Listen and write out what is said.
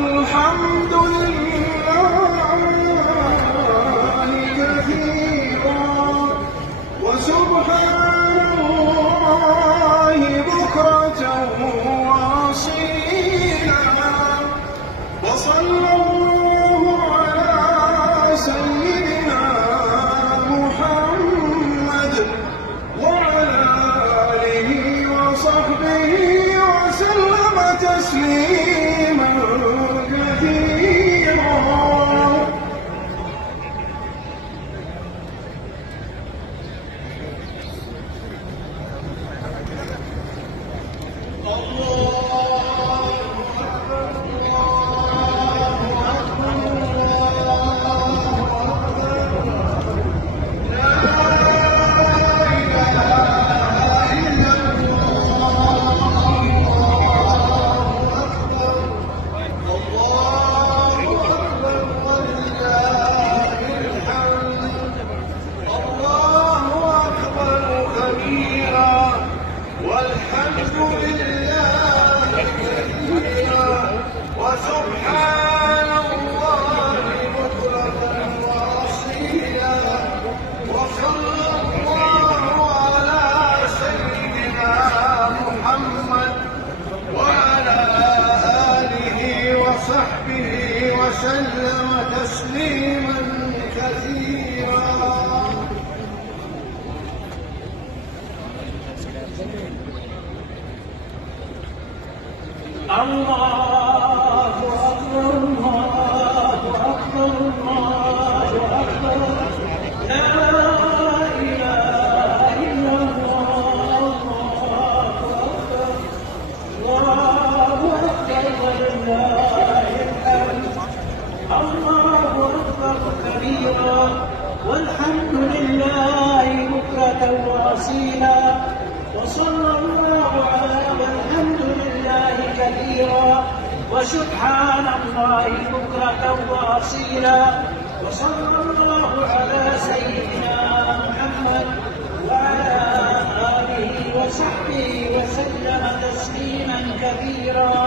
والحمد لله كثيرا وسبحان الله بكرة وأصيلا وصلى الله على سيدنا محمد وعلى آله وصحبه وسلم تسليما كثيرا. والحمد لله كثيرا وسبحان الله بكرة وأصيلا وصلى الله على سيدنا محمد وعلى آله وصحبه وسلم تسليما كثيرا. الله أكبر الله أكبر الله أكبر لا إله إلا الله الله أكبر ولله الحمد الله أكبر كبيرا والحمد لله بكرة وأصيلا وصلى الله على والحمد لله كثيرا وسبحان الله بكرة وأصيلا وصلى الله على سيدنا محمد وعلى آله وصحبه وسلم تسليما كثيرا.